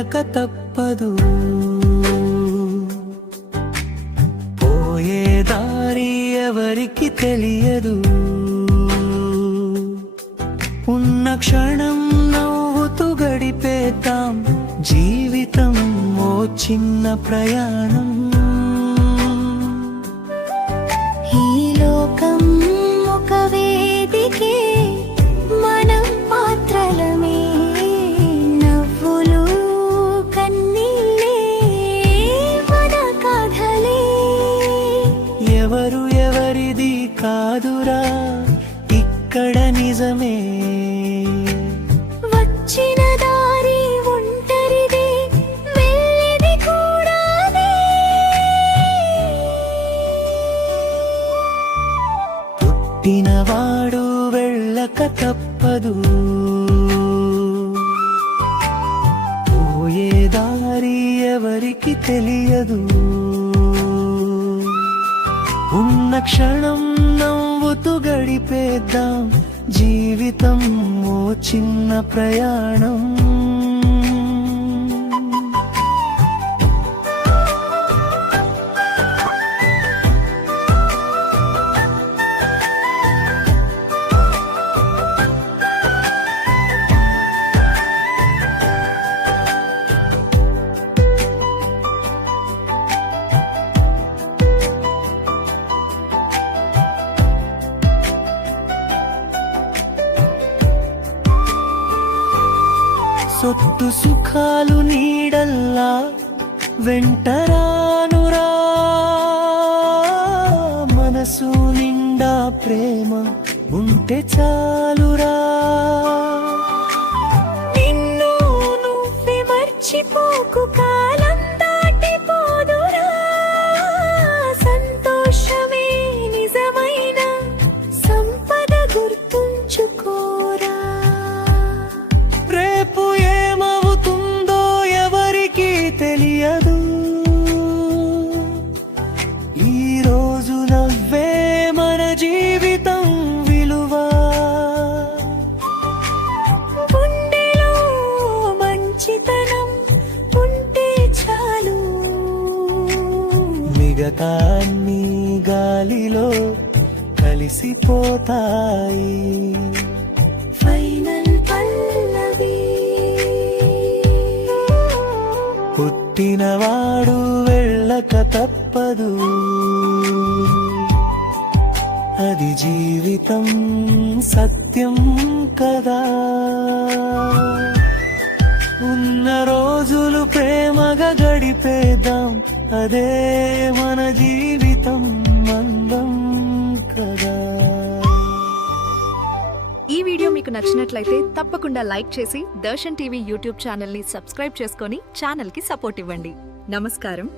వెళ్ళక తప్పదు. పోయే దారి ఎవరికి తెలియదు. ఉన్న క్షణం నవ్వుతూ గడిపేద్దాం. జీవితం ఓ చిన్న ప్రయాణం. ఈ లోకం ఒక వేదికే, మనం పాత్రలమే. నవ్వులు కన్నీళ్ళే మన కథలే. ఎవరు ఎవరిది కాదురా ఇక్కడ నిజమే. వచ్చిన దారి ఒంటరిదే, వెళ్ళేది కూడానే. పుట్టినవాడు వెళ్ళక తప్పదు. పోయే దారి ఎవరికి తెలియదు. ఉన్న క్షణం నవ్వుతూ గడిపేద్దాం. జీవితం ఓ చిన్న ప్రయాణం. సొత్తు సుఖాలు నీడల్లా వెంటరానురా. మనసు నిండా ప్రేమ ఉంటే చాలురా. నిన్ను నువ్వే మర్చిపోకు, కాలం దాటిపోదురా. సంతోషమే నిజమైన సంపద, గుర్తుంచుకోరా. రేపు ఏమవుతుందో ఎవరికి తెలియదు. ఈ రోజు నవ్వే మన జీవితం విలువ. గుండెలో మంచితనం ఉంటే చాలు. మిగతా అన్ని గాలిలో కలిసిపోతాయి. ఫైనల్ పల్లవి. పుట్టినవాడు వెళ్ళక తప్పదు. అది జీవితం సత్యం కదా. ఉన్న రోజులు ప్రేమగా గడిపేద్దాం. అదే మన జీవితం అందం కదా. ఈ వీడియో మీకు నచ్చినట్లయితే తప్పకుండా లైక్ చేసి దర్శన్ టీవీ యూట్యూబ్ ఛానల్ని సబ్స్క్రైబ్ చేసుకొని ఛానల్కి సపోర్ట్ ఇవ్వండి. నమస్కారం.